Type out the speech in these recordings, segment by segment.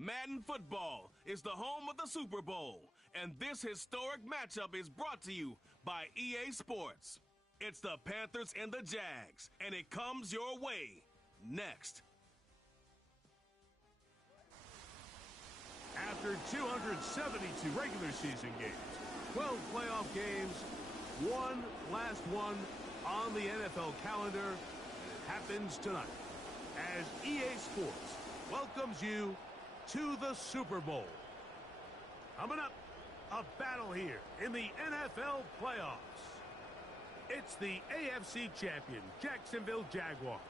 Madden football is the home of the Super Bowl, and this historic matchup is brought to you by EA Sports. It's the Panthers and the Jags, and it comes your way next. After 272 regular season games, 12 playoff games, one last one on the NFL calendar, and it happens tonight as EA Sports welcomes you to the Super Bowl. Coming up, a battle here in the NFL playoffs. It's the AFC champion, Jacksonville Jaguars,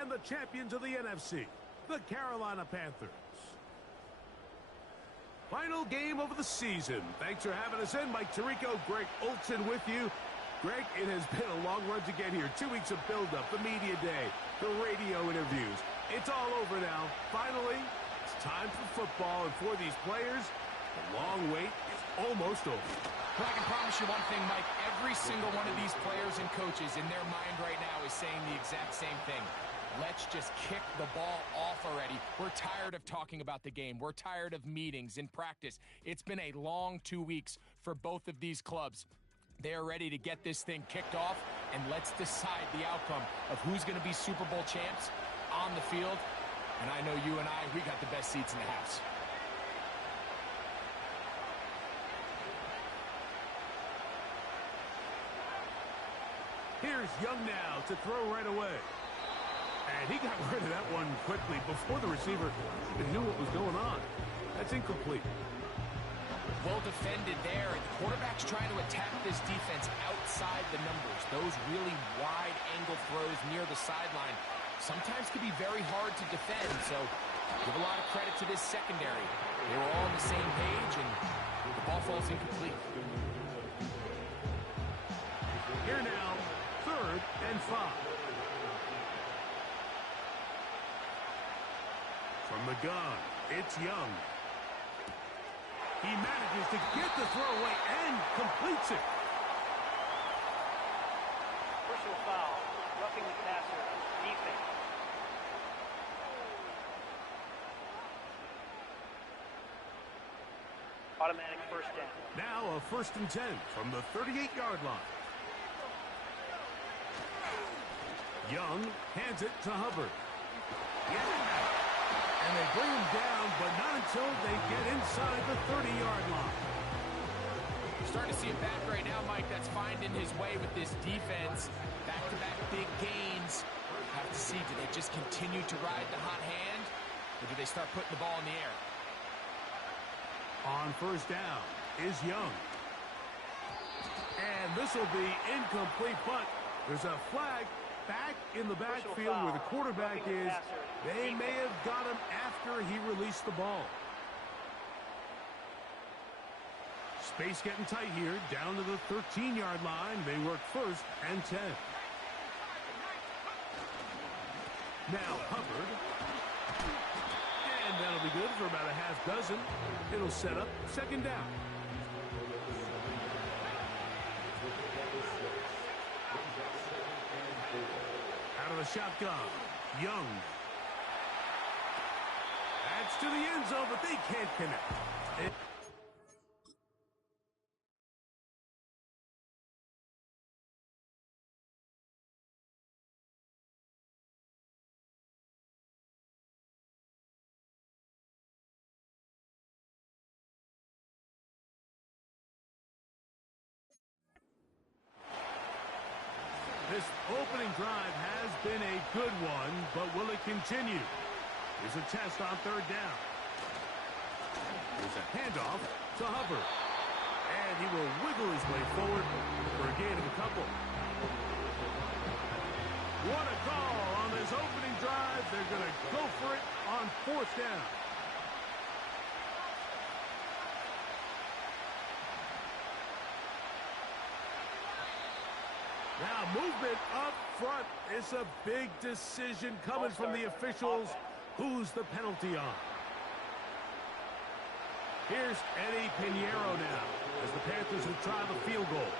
and the champions of the NFC, the Carolina Panthers. Final game of the season. Thanks for having us in. Mike Tirico, Greg Olsen with you. Greg, it has been a long run to get here. 2 weeks of build-up, the media day, the radio interviews. It's all over now. Finally, it's time for football, and for these players, the long wait is almost over. Well, I can promise you one thing, Mike. Every single one of these players and coaches in their mind right now is saying the exact same thing. Let's just kick the ball off already. We're tired of talking about the game. We're tired of meetings and practice. It's been a long 2 weeks for both of these clubs. They are ready to get this thing kicked off, and let's decide the outcome of who's going to be Super Bowl champs on the field. And I know you and I, we got the best seats in the house. Here's Young now to throw right away. And he got rid of that one quickly before the receiver even knew what was going on. That's incomplete. Well defended there, and the quarterback's trying to attack this defense outside the numbers. Those really wide angle throws near the sideline sometimes can be very hard to defend, so give a lot of credit to this secondary. They were all on the same page, and the ball falls incomplete. Here now, 3rd and 5. From the gun, it's Young. He manages to get the throw away and completes it. Personal foul, roughing the passer, defense. Automatic first down. Now a 1st and 10 from the 38-yard line. Young hands it to Hubbard. Yeah! And they bring him down, but not until they get inside the 30-yard line. You're starting to see it back right now, Mike. That's finding his way with this defense. Back-to-back big gains. Have to see, do they just continue to ride the hot hand, or do they start putting the ball in the air? On 1st down is Young. And this will be incomplete, but there's a flag back in the backfield where the quarterback is. They may have got him after he released the ball. Space getting tight here, down to the 13-yard line. They work 1st and 10. Now Hubbard. And that'll be good for about a half dozen. It'll set up 2nd down. Out of the shotgun, Young. That's to the end zone, but they can't connect. This opening drive has been a good one, but will it continue? Here's a test on 3rd down. Here's a handoff to Hubbard. And he will wiggle his way forward for a gain of a couple. What a call on this opening drive. They're going to go for it on 4th down. Now movement up front. It's a big decision coming from the officials. Who's the penalty on? Here's Eddie Pinheiro now as the Panthers will try the field goal.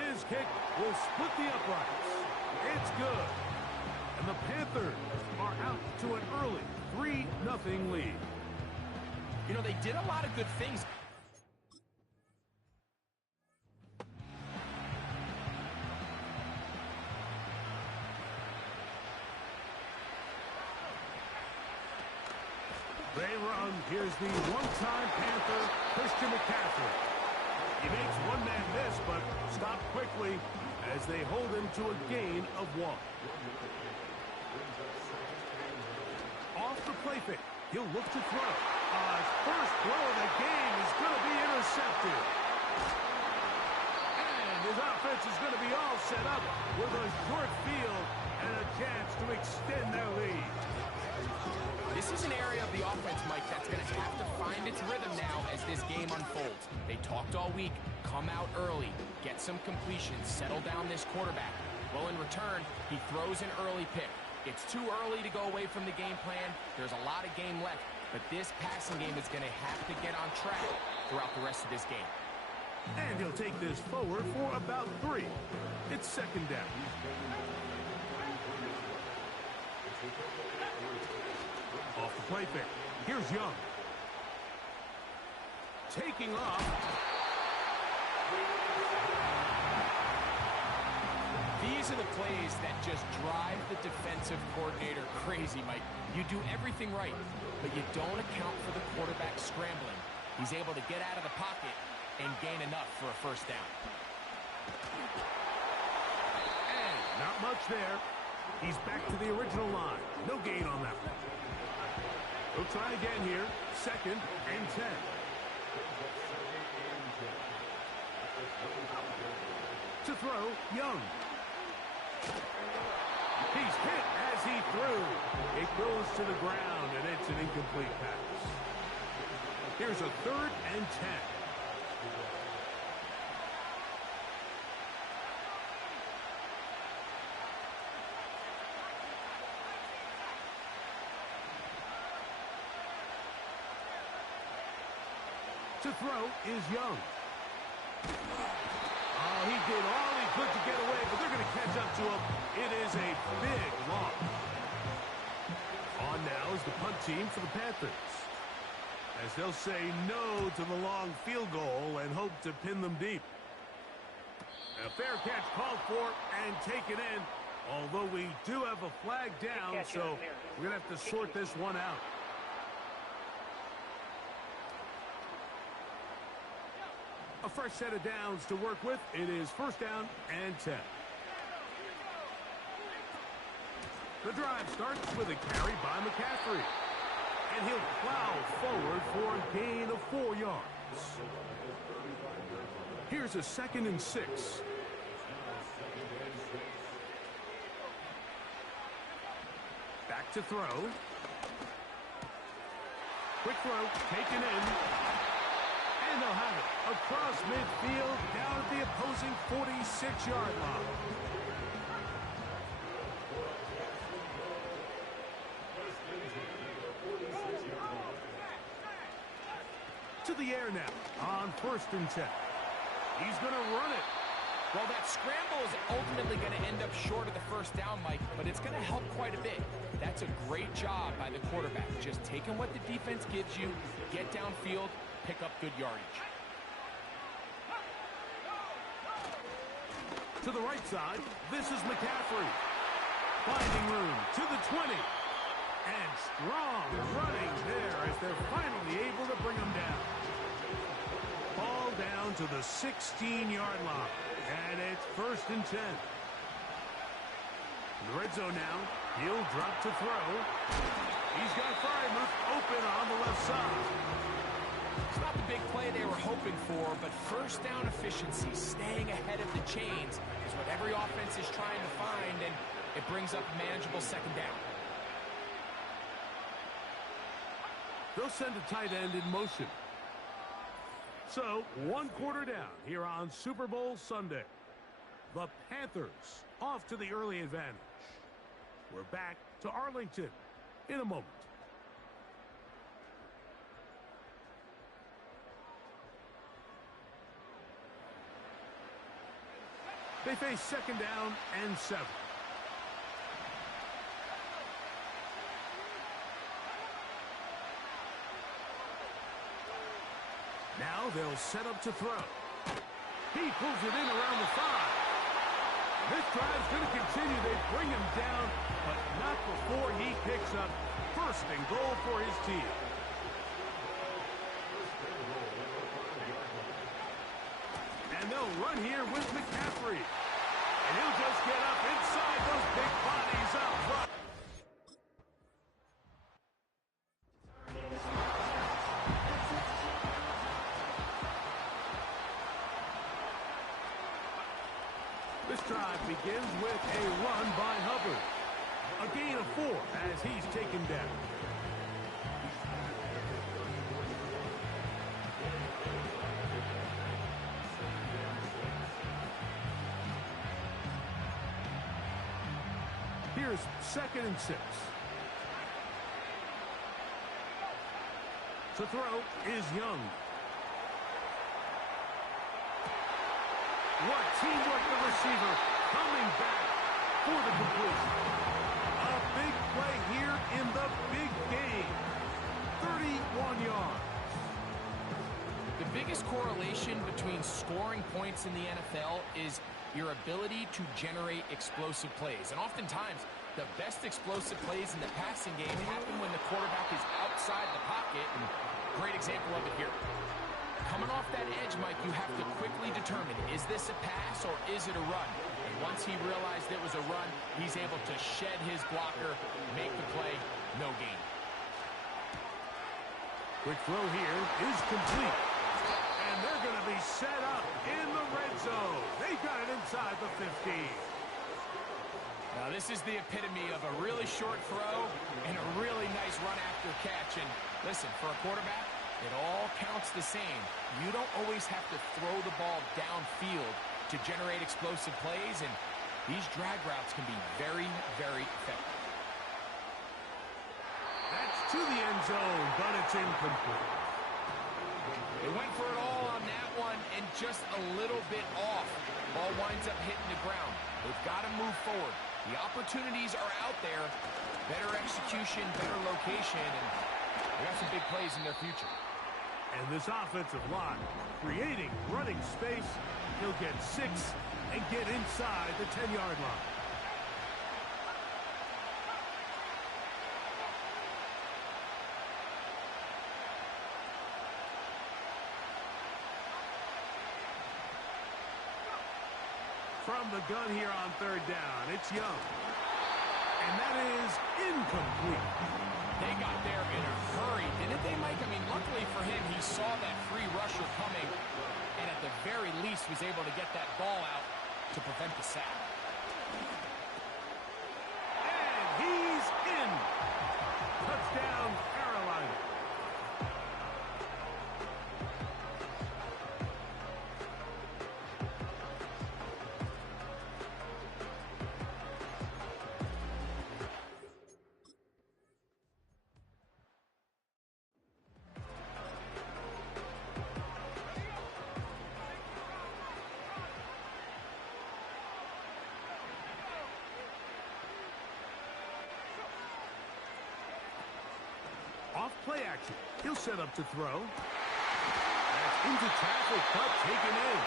His kick will split the uprights. It's good. And the Panthers are out to an early 3-0 lead. You know, they did a lot of good things. They run. Here's the one-time Panther, Christian McCaffrey. He makes one man miss, but stopped quickly as they hold him to a gain of 1. Off the play fake. He'll look to throw. His first throw of the game is going to be intercepted. And his offense is going to be all set up with a short field and a chance to extend their lead. This is an area of the offense, Mike, that's going to have to find its rhythm now as this game unfolds. They talked all week, come out early, get some completions, settle down this quarterback. Well, in return, he throws an early pick. It's too early to go away from the game plan. There's a lot of game left, but this passing game is going to have to get on track throughout the rest of this game. And he'll take this forward for about 3. It's second down. Off the play fake. Here's Young. Taking off. These are the plays that just drive the defensive coordinator crazy, Mike. You do everything right, but you don't account for the quarterback scrambling. He's able to get out of the pocket and gain enough for a first down. And not much there. He's back to the original line. No gain on that one. We'll try again here. Second and 10. To throw, Young. He's hit as he threw. It goes to the ground, and it's an incomplete pass. Here's a third and 10. To throw is Young. Oh, he did all he could to get away, but they're going to catch up to him. It is a big loss. On now is the punt team for the Panthers, as they'll say no to the long field goal and hope to pin them deep. A fair catch called for and taken in, although we do have a flag down, so we're going to have to sort this one out. A fresh set of downs to work with. It is first down and 10. The drive starts with a carry by McCaffrey. And he'll plow forward for a gain of 4 yards. Here's a second and 6. Back to throw. Quick throw, taken in. And they'll have it across midfield down at the opposing 46-yard line. To the air now on first and 10. He's going to run it. Well, that scramble is ultimately going to end up short of the first down, Mike, but it's going to help quite a bit. That's a great job by the quarterback. Just taking what the defense gives you, get downfield, pick up good yardage. To the right side, this is McCaffrey. Finding room to the 20. And strong running there as they're finally able to bring him down. Ball down to the 16-yard line. And it's first and 10. In the red zone now. He'll drop to throw. He's got Freiermuth open on the left side. It's not the big play they were hoping for, but first down efficiency, staying ahead of the chains, is what every offense is trying to find, and it brings up a manageable second down. They'll send a tight end in motion. So, 1 quarter down here on Super Bowl Sunday. The Panthers off to the early advantage. We're back to Arlington in a moment. They face second down and 7. Now they'll set up to throw. He pulls it in around the 5. This drive's going to continue. They bring him down, but not before he picks up first and goal for his team. And they'll run here with McCaffrey. And he'll just get up inside those big bodies up front. This drive begins with a run by Hubbard. A gain of 4 as he's taken down. Here's 2nd and 6. To throw is Young. What teamwork, the receiver coming back for the completion. A big play here in the big game. 31 yards. The biggest correlation between scoring points in the NFL is your ability to generate explosive plays. And oftentimes, the best explosive plays in the passing game happen when the quarterback is outside the pocket. And great example of it here. Coming off that edge, Mike, you have to quickly determine, is this a pass or is it a run? And once he realized it was a run, he's able to shed his blocker, make the play, no gain. Quick throw here is complete. And they're going to be set up in the red zone. They got it inside the 15. Now, this is the epitome of a really short throw and a really nice run after catch. And listen, for a quarterback, it all counts the same. You don't always have to throw the ball downfield to generate explosive plays, and these drag routes can be very, very effective. That's to the end zone, but it's incomplete. They went for it all on that one and just a little bit off. Ball winds up hitting the ground. They've got to move forward. The opportunities are out there. Better execution, better location, and they got some big plays in their future. And this offensive line creating running space. He'll get 6 and get inside the 10-yard line. From the gun here on 3rd down, it's Young. And that is incomplete. They got there in a hurry, didn't they, Mike? I mean, luckily for him, he saw that free rusher coming, and at the very least was able to get that ball out to prevent the sack. And he's in. Touchdown, Carolina. Off play action. He'll set up to throw. That's into tackle, cut taken in.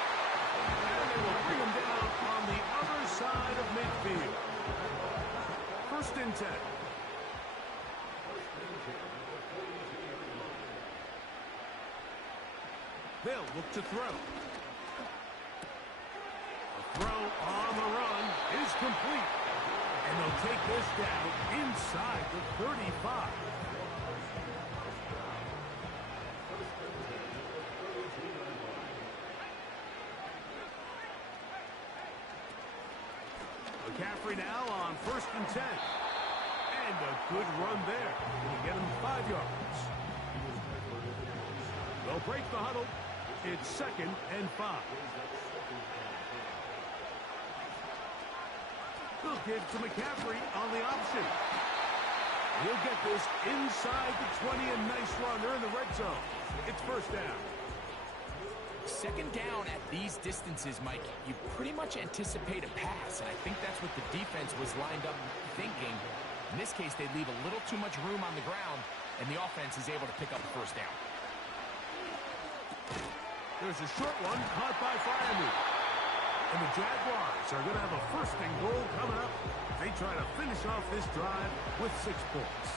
And they will bring him down on the other side of midfield. 1st and 10. They'll look to throw. The throw on the run is complete. And they'll take this down inside the 35. McCaffrey now on 1st and 10. And a good run there. Will get him 5 yards. They'll break the huddle. It's 2nd and 5. They'll give to McCaffrey on the option. He'll get this inside the 20, and nice run. They're in the red zone. It's 1st down. 2nd down at these distances, Mike, you pretty much anticipate a pass, and I think that's what the defense was lined up thinking. In this case, they leave a little too much room on the ground, and the offense is able to pick up the 1st down. There's a short one caught by Fireman. And the Jaguars are going to have a first and goal coming up. They try to finish off this drive with 6 points.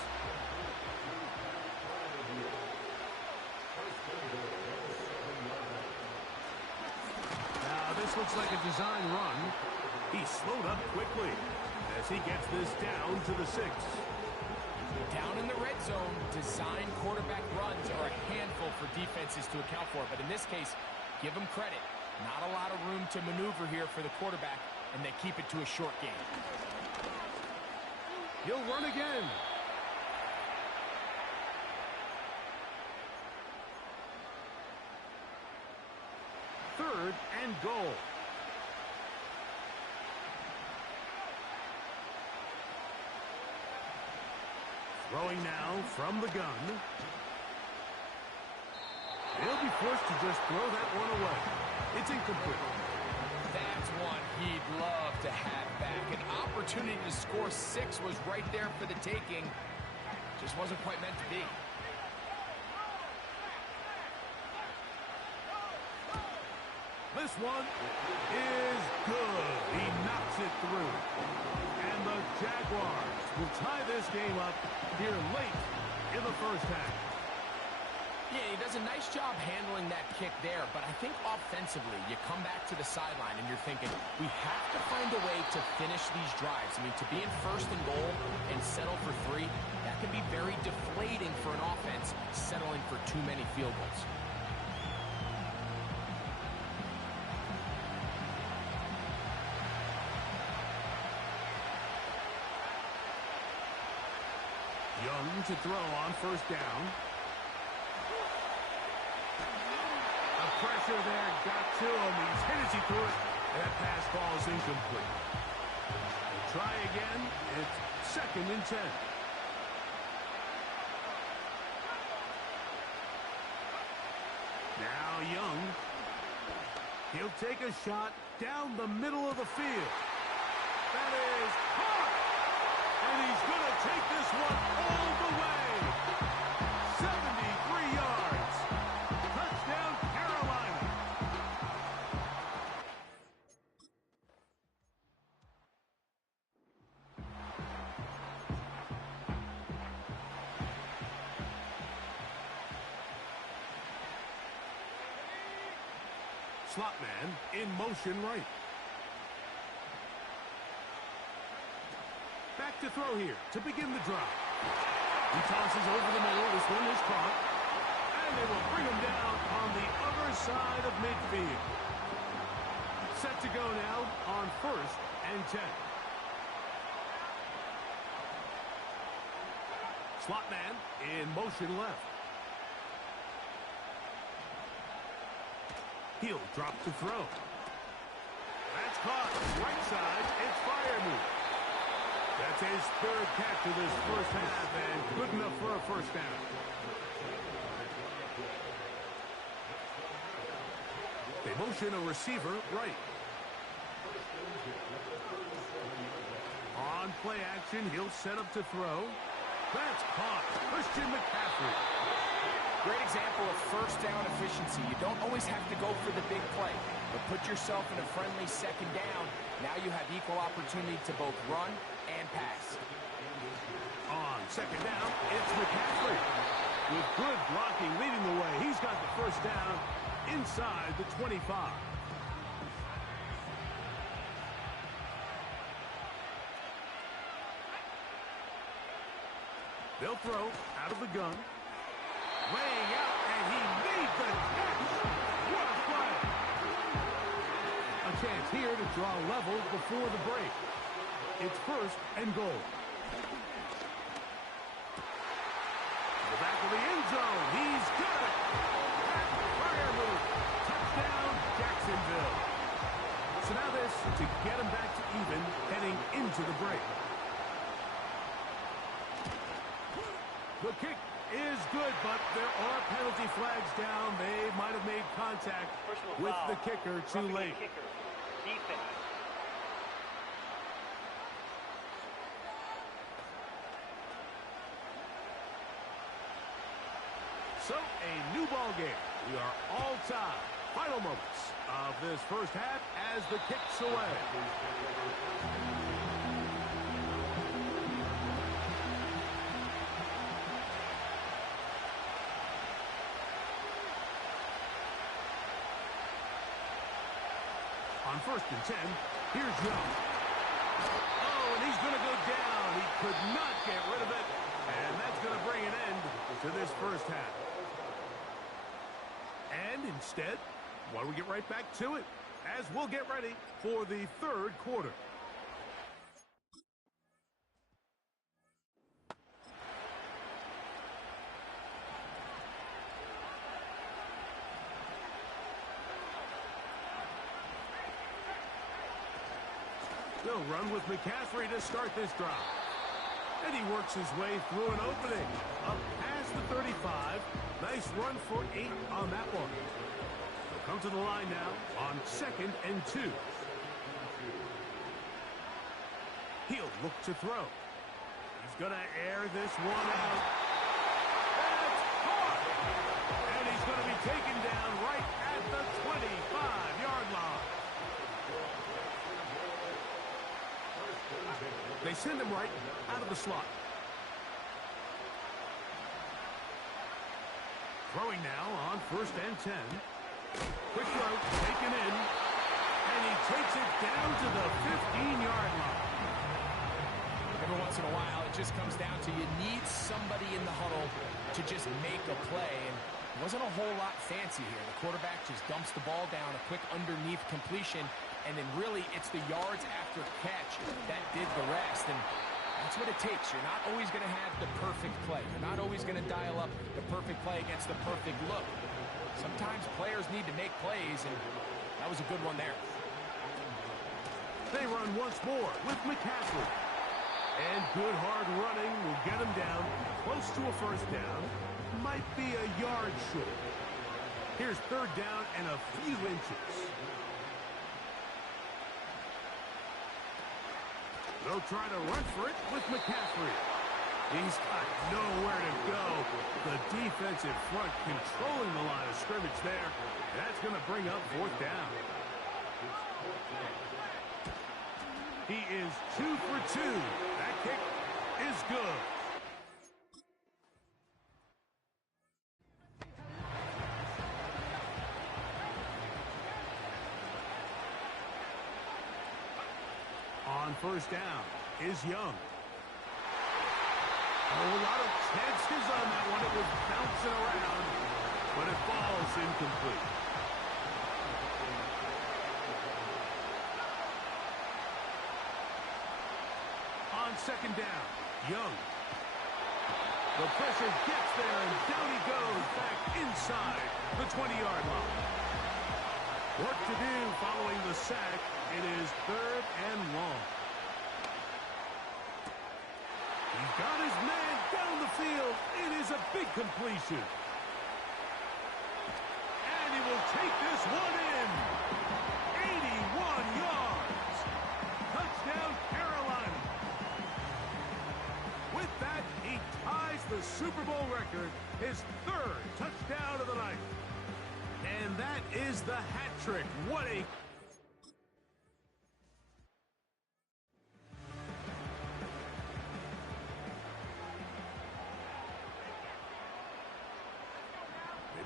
Now this looks like a design run. He slowed up quickly as he gets this down to the 6. Down in the red zone, design quarterback runs are a handful for defenses to account for. But in this case, give them credit. Not a lot of room to maneuver here for the quarterback, and they keep it to a short game. He'll run again. Third and goal. Throwing now from the gun. He'll be forced to just throw that one away. It's incomplete. That's one he'd love to have back. An opportunity to score 6 was right there for the taking. Just wasn't quite meant to be. This one is good. He knocks it through. And the Jaguars will tie this game up here late in the first half. Yeah, he does a nice job handling that kick there, but I think offensively, you come back to the sideline and you're thinking, we have to find a way to finish these drives. I mean, to be in first and goal and settle for 3, that can be very deflating for an offense settling for too many field goals. Young to throw on first down. Pressure there, got to him. He's hit as he threw it. That pass falls incomplete. Try again. It's 2nd and 10. Now Young. He'll take a shot down the middle of the field. That is caught. And he's going to take this one all the way. 73 yards. Touchdown, Carolina. Slot man in motion right. Back to throw here to begin the drive. He tosses over the middle. This one is caught. And they will bring him down on the other side of midfield. Set to go now on 1st and 10. Slot man in motion left. He'll drop to throw. That's caught. Right side. It's Fireman. That's his 3rd catch of this first half, and good enough for a first down. They motion a receiver right. On play action, he'll set up to throw. That's caught. Christian McCaffrey. Great example of first down efficiency. You don't always have to go for the big play, but put yourself in a friendly 2nd down. Now you have equal opportunity to both run and pass. On 2nd down, it's McCaffrey. With good blocking leading the way, he's got the first down inside the 25. They'll throw out of the gun. Laying out, and he made the catch. What a play. A chance here to draw level before the break. It's 1st and goal. To the back of the end zone. He's got it. That fire move. Touchdown, Jacksonville. So now this to get him back to even heading into the break. The kick is good, but there are penalty flags down. They might have made contact with the kicker too late. So, a new ball game. We are all tied Final moments of this first half as the kick's away. On 1st and 10, here's Young. Oh, and he's going to go down. He could not get rid of it, and that's going to bring an end to this first half. And instead, why don't we get right back to it as we'll get ready for the third quarter. They'll run with McCaffrey to start this drive. And he works his way through an opening. Up past the 35. Nice run for 8 on that one. They'll come to the line now on 2nd and 2. He'll look to throw. He's going to air this one out. And it's caught! And he's going to be taken down right at the 25-yard line. They send him right out of the slot. Throwing now on 1st and 10. Quick throw, taken in. And he takes it down to the 15-yard line. Every once in a while, it just comes down to you need somebody in the huddle to just make a play. And it wasn't a whole lot fancy here. The quarterback just dumps the ball down, a quick underneath completion. And then really, it's the yards after catch that did the rest. And that's what it takes. You're not always going to have the perfect play. You're not always going to dial up the perfect play against the perfect look. Sometimes players need to make plays, and that was a good one there. They run once more with McCaffrey. And good hard running will get him down close to a first down. Might be a yard short. Here's 3rd down and a few inches. They'll try to run for it with McCaffrey. He's got nowhere to go. The defensive front controlling the line of scrimmage there. That's going to bring up 4th down. He is 2 for 2. That kick is good. On 1st down is Young. A lot of chances on that one. It was bouncing around, but it falls incomplete. On 2nd down, Young. The pressure gets there, and down he goes back inside the 20-yard line. Work to do following the sack. It is 3rd and long. He's got his man down the field. It is a big completion. And he will take this one in. 81 yards. Touchdown, Carolina. With that, he ties the Super Bowl record, his 3rd touchdown of the night. And that is the hat trick. What a...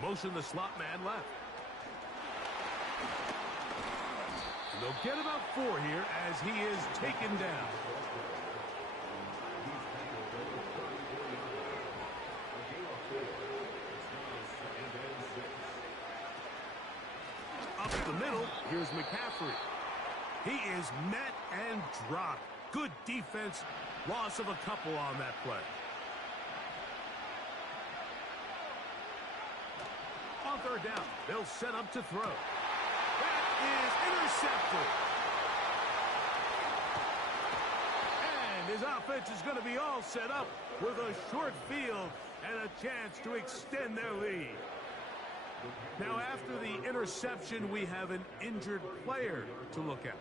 Motion the slot man left. And they'll get about 4 here as he is taken down. Up the middle, here's McCaffrey. He is met and dropped. Good defense. Loss of a couple on that play. On 3rd down, they'll set up to throw. That is intercepted. And his offense is going to be all set up with a short field and a chance to extend their lead. Now, after the interception, we have an injured player to look at.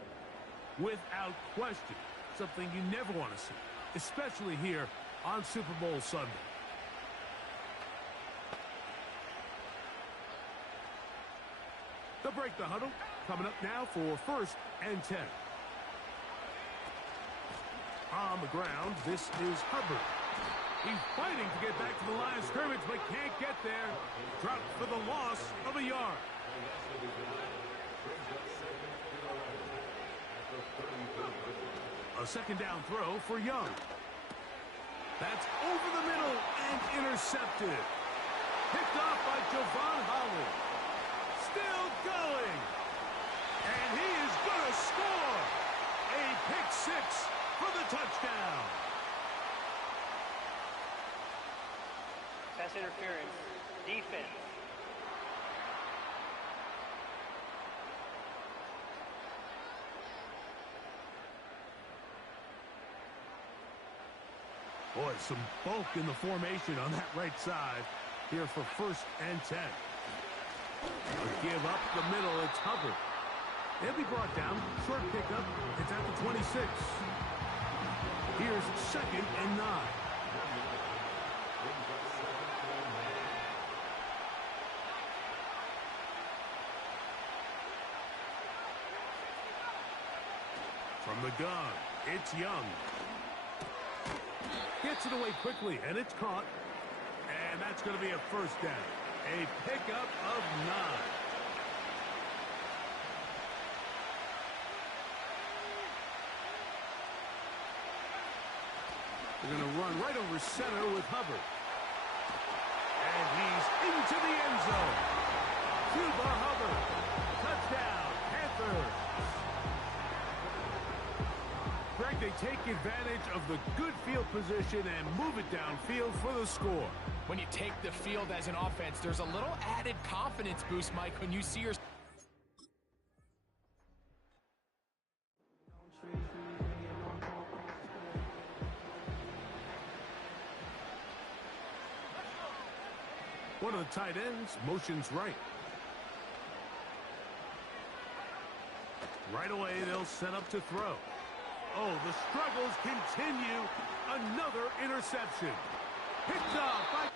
Without question, something you never want to see, especially here on Super Bowl Sunday. They'll break the huddle. Coming up now for 1st and 10. On the ground, this is Hubbard. He's fighting to get back to the line of scrimmage, but can't get there. Dropped for the loss of a yard. A 2nd down throw for Young. That's over the middle and intercepted. Picked off by Javon Holland. Still going. And he is going to score. A pick 6 for the touchdown. Pass interference. Defense. Boy, some bulk in the formation on that right side here for 1st and 10. A give up the middle. It's Hubbard. They'll be brought down. Short pickup. It's at the 26. Here's 2nd and 9. From the gun, it's Young. Gets it away quickly, and it's caught. And that's going to be a 1st down. A pickup of 9. They're going to run right over center with Hubbard. And he's into the end zone. Cuba Hubbard. Touchdown, Panthers. Greg, they take advantage of the good field position and move it downfield for the score. When you take the field as an offense, there's a little added confidence boost, Mike, when you see your... One of the tight ends motions right. Right away, they'll set up to throw. Oh, the struggles continue. Another interception. Picked off by...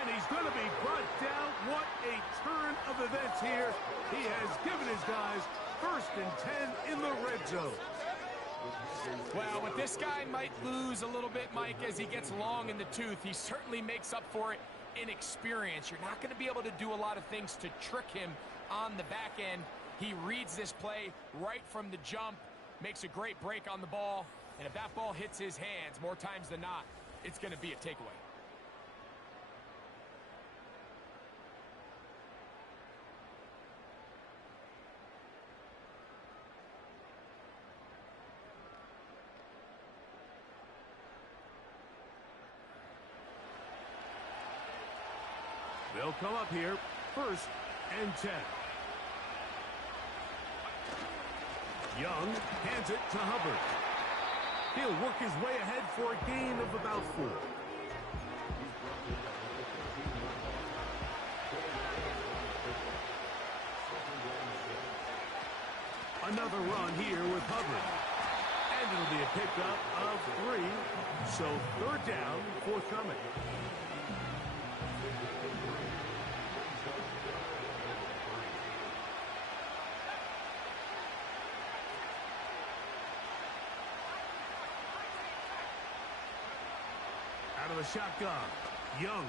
And he's going to be brought down. What a turn of events here. He has given his guys 1st and 10 in the red zone. Well, what this guy might lose a little bit, Mike, as he gets long in the tooth, he certainly makes up for it in experience. You're not going to be able to do a lot of things to trick him on the back end. He reads this play right from the jump, makes a great break on the ball, and if that ball hits his hands more times than not, it's going to be a takeaway. They'll come up here, 1st and 10. Young hands it to Hubbard. He'll work his way ahead for a gain of about 4. Another run here with Hubbard. And it'll be a pickup of 3. So 3rd down, forthcoming. Out of the shotgun, Young.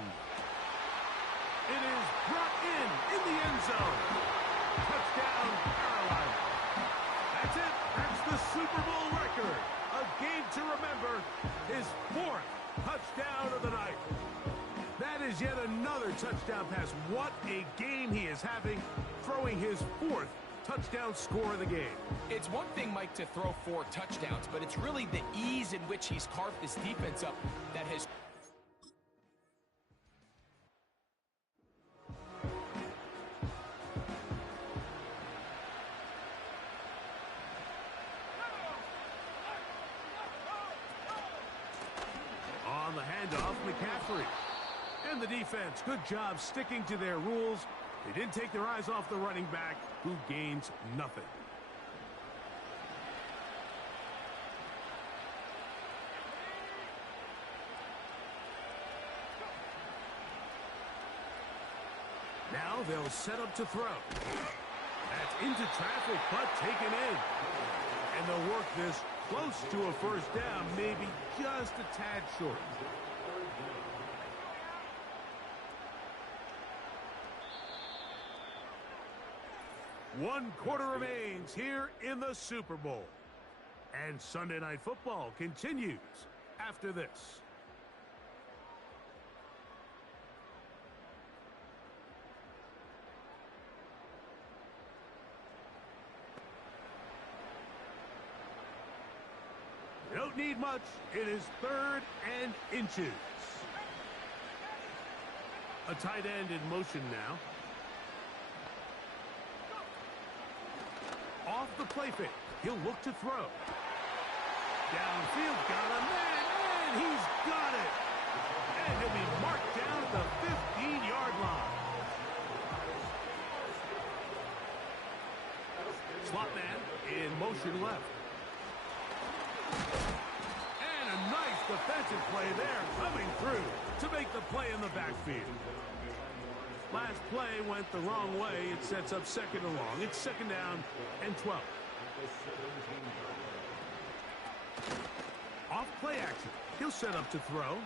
It is brought in the end zone. Touchdown, Carolina. That's it. That's the Super Bowl record. A game to remember. His 4th touchdown of the night. That is yet another touchdown pass. What a game he is having, throwing his 4th touchdown score of the game. It's one thing, Mike, to throw 4 touchdowns, but it's really the ease in which he's carved this defense up that has... On the handoff, McCaffrey. And the defense, good job sticking to their rules. They didn't take their eyes off the running back, who gains nothing. Now they'll set up to throw. That's into traffic, but taken in. And they'll work this close to a first down, maybe just a tad short. One quarter remains here in the Super Bowl. And Sunday Night Football continues after this. They don't need much. It is 3rd and inches. A tight end in motion now. Off the play fake. He'll look to throw. Downfield, got a man, and he's got it. And he'll be marked down at the 15-yard line. Slot man in motion left. And a nice defensive play there coming through to make the play in the backfield. Last play went the wrong way. It sets up 2nd and long. It's 2nd down and 12. Off play action. He'll set up to throw.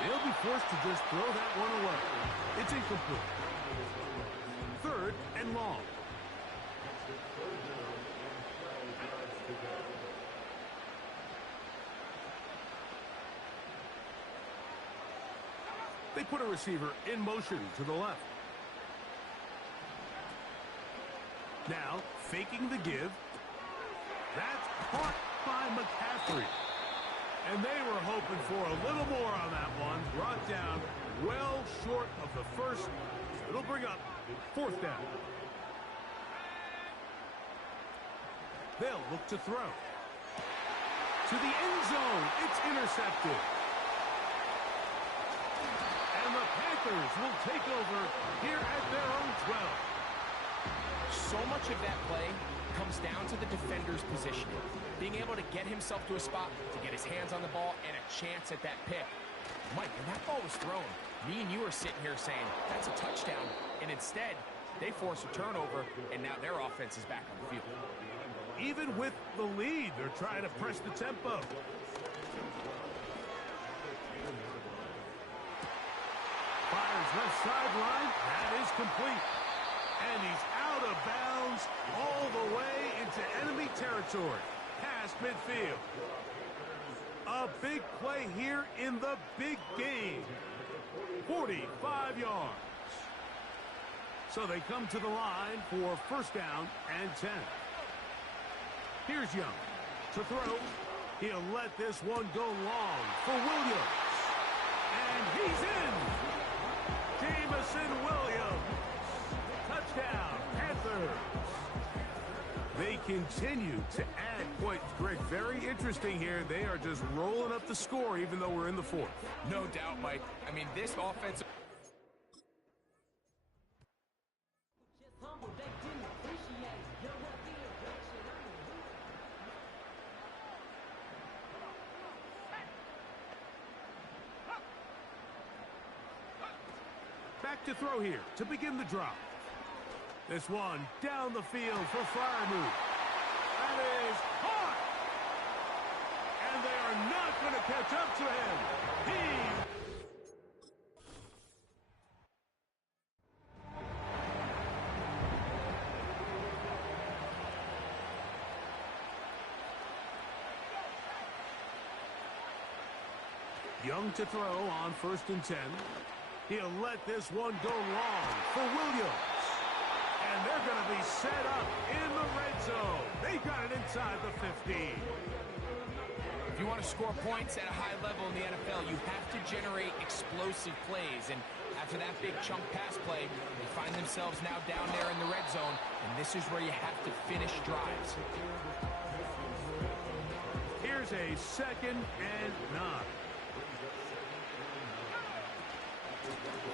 They'll be forced to just throw that one away. It's incomplete. 3rd and long. They put a receiver in motion to the left. Now, faking the give. That's caught by McCaffrey. And they were hoping for a little more on that one. Brought down well short of the first. It'll bring up 4th down. They'll look to throw. To the end zone. It's intercepted. And the Panthers will take over here at their own 12. So much of that play comes down to the defender's positioning. Being able to get himself to a spot, to get his hands on the ball, and a chance at that pick. Mike, when that ball was thrown, me and you are sitting here saying, that's a touchdown. And instead, they force a turnover, and now their offense is back on the field. Even with the lead, they're trying to press the tempo. Fires left sideline. That is complete. And he's out of bounds all the way into enemy territory, past midfield. A big play here in the big game. 45 yards. So they come to the line for 1st down and 10. Here's Young to throw. He'll let this one go long for Williams. And he's in. Jamison Williams. Touchdown, Panthers. They continue to add points. Greg, very interesting here. They are just rolling up the score even though we're in the 4th. No doubt, Mike. I mean, this offense... Back to throw here to begin the drive. This one down the field for Freiermuth. That is caught! And they are not going to catch up to him. Young to throw on 1st and 10. He'll let this one go long for Williams. And they're going to be set up in the red zone. They got it inside the 15. If you want to score points at a high level in the NFL, you have to generate explosive plays. And after that big chunk pass play, they find themselves now down there in the red zone. And this is where you have to finish drives. Here's a 2nd and 9.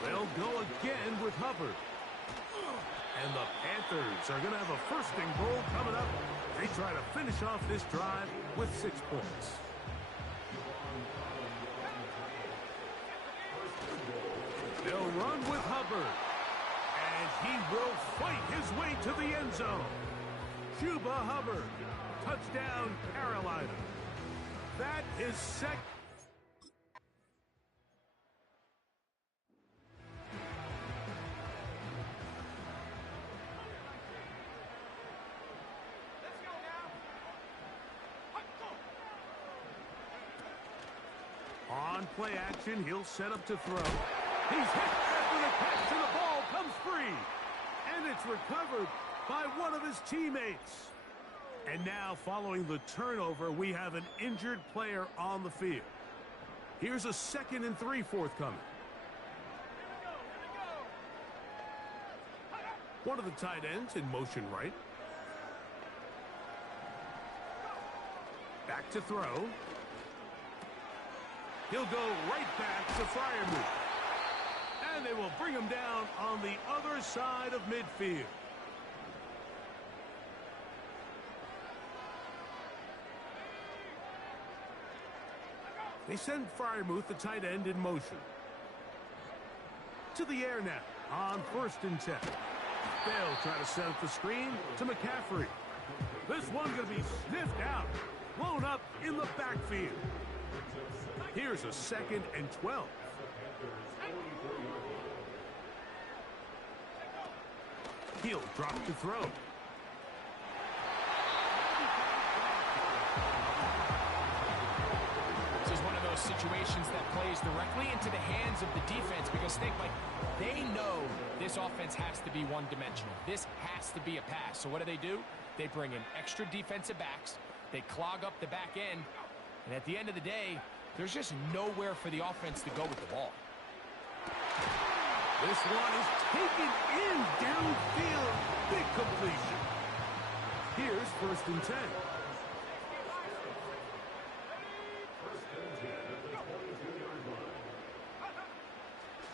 They'll go again with Hubbard. And the Panthers are going to have a 1st and goal coming up. They try to finish off this drive with 6 points. They'll run with Hubbard. And he will fight his way to the end zone. Chuba Hubbard. Touchdown, Carolina. That is second. On play action, he'll set up to throw. He's hit after the catch, and the ball comes free. And it's recovered by one of his teammates. And now, following the turnover, we have an injured player on the field. Here's a 2nd and 3 forthcoming. One of the tight ends in motion right. Back to throw. He'll go right back to Freiermuth. And they will bring him down on the other side of midfield. They send Freiermuth, the tight end, in motion. To the air now on 1st and 10. They'll try to set up the screen to McCaffrey. This one's going to be sniffed out. Blown up in the backfield. Here's a 2nd and 12. He'll drop to throw. This is one of those situations that plays directly into the hands of the defense because they know this offense has to be one-dimensional. This has to be a pass. So what do? They bring in extra defensive backs. They clog up the back end. And at the end of the day, there's just nowhere for the offense to go with the ball. This one is taken in downfield. Big completion. Here's 1st and 10.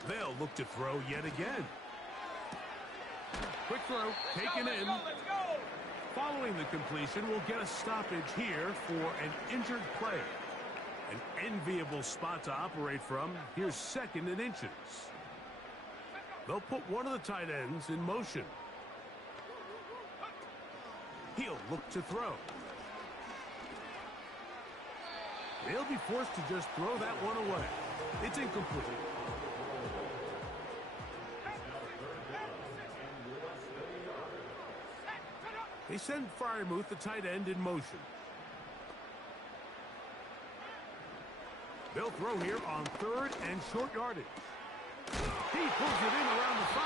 They'll look to throw yet again. Quick throw, taken in. Following the completion, we'll get a stoppage here for an injured player. An enviable spot to operate from. Here's 2nd and inches. They'll put one of the tight ends in motion. He'll look to throw. They'll be forced to just throw that one away. It's incomplete. They send Freiermuth, the tight end, in motion. They'll throw here on 3rd and short yardage. He pulls it in around the 5.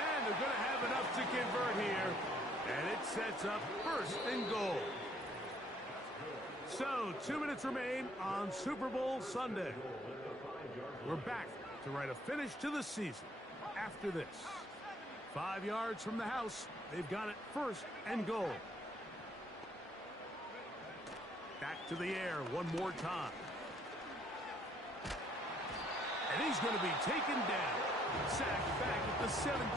And they're going to have enough to convert here. And it sets up 1st and goal. So, 2 minutes remain on Super Bowl Sunday. We're back to write a finish to the season after this. 5 yards from the house. They've got it 1st and goal. Back to the air one more time. And he's going to be taken down. Sacked back at the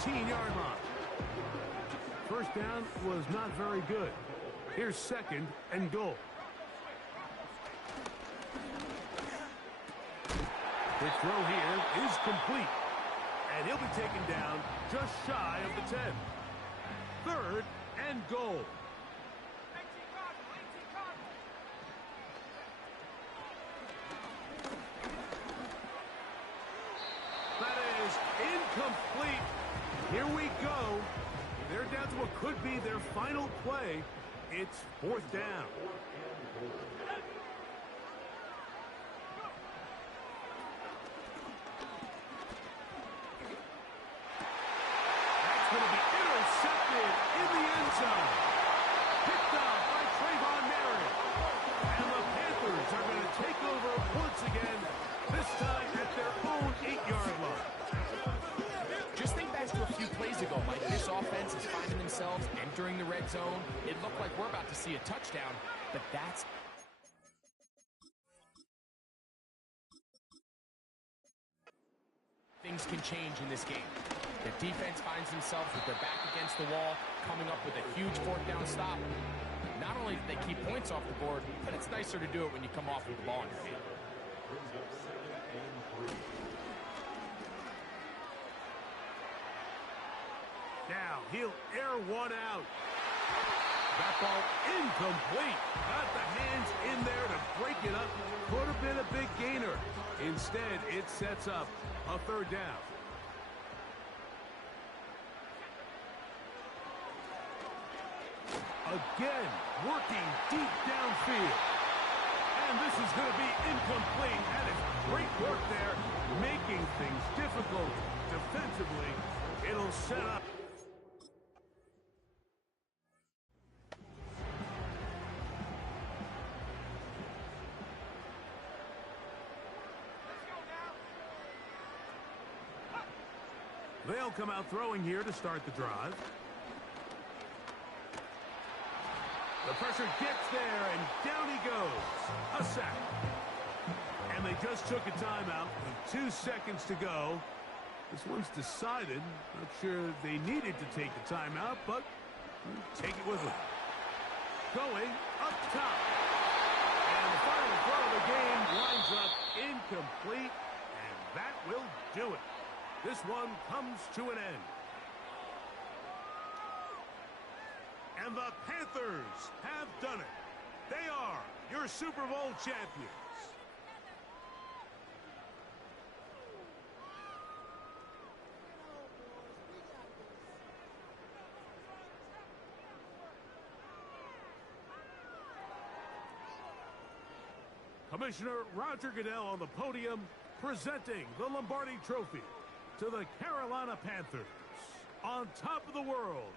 17-yard line. 1st down was not very good. Here's 2nd and goal. Quick throw here is complete. And he'll be taken down just shy of the 10. 3rd and goal. That is incomplete. Here we go. They're down to what could be their final play. It's 4th down. That's going to be intercepted in the end zone. Picked up by Trayvon Merritt. And the Panthers are going to take over once again, this time at their own 8-yard line. Just think back to a few plays ago, Mike. This offense is finding themselves entering the red zone. It looked like we're about to see a touchdown, but that's... Things can change in this game. The defense finds themselves with their back against the wall, coming up with a huge 4th down stop. Not only do they keep points off the board, but it's nicer to do it when you come off with the ball in your hand. Now he'll air one out. That ball incomplete. Got the hands in there to break it up. Could have been a big gainer. Instead, it sets up a third down. Again, working deep downfield. And this is going to be incomplete. That is great work there, making things difficult defensively. It'll set up. They'll come out throwing here to start the drive. The pressure gets there, and down he goes. A sack. And they just took a timeout with 2 seconds to go. This one's decided. Not sure they needed to take the timeout, but take it with them. Going up top. And the final throw of the game winds up incomplete, and that will do it. This one comes to an end. And the Panthers have done it. They are your Super Bowl champions. Commissioner Roger Goodell on the podium presenting the Lombardi Trophy to the Carolina Panthers. On top of the world,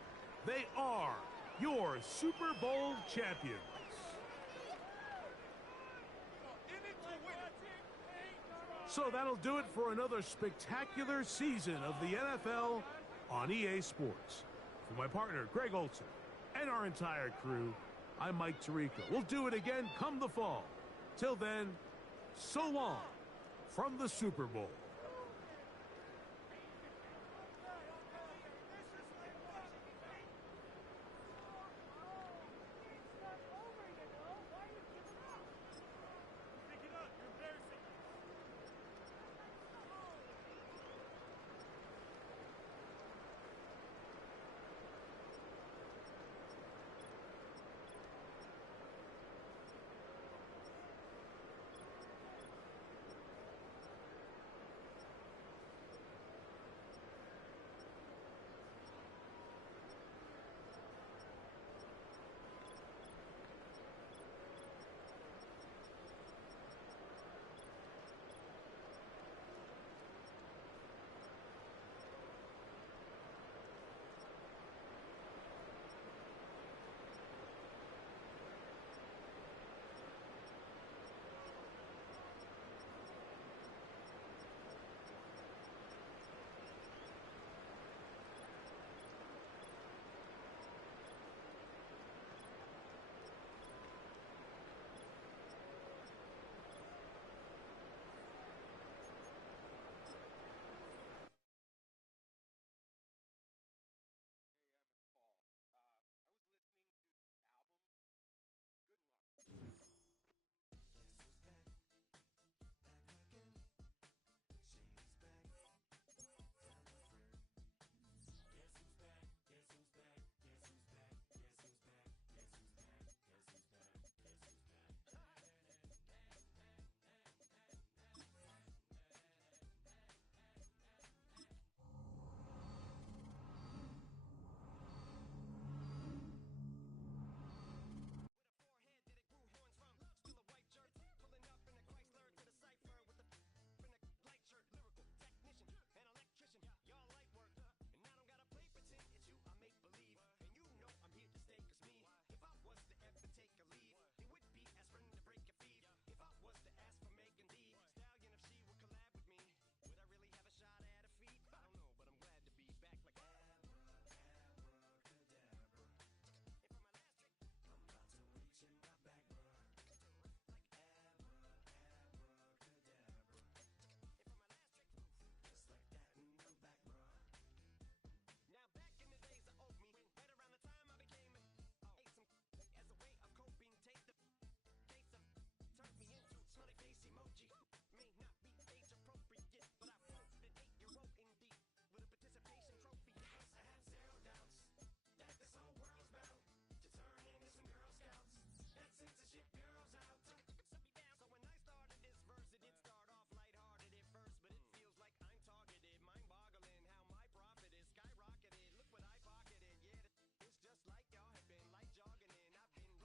they are your Super Bowl champions. So that'll do it for another spectacular season of the NFL on EA Sports. For my partner, Greg Olson, and our entire crew, I'm Mike Tirico. We'll do it again come the fall. Till then, so long from the Super Bowl.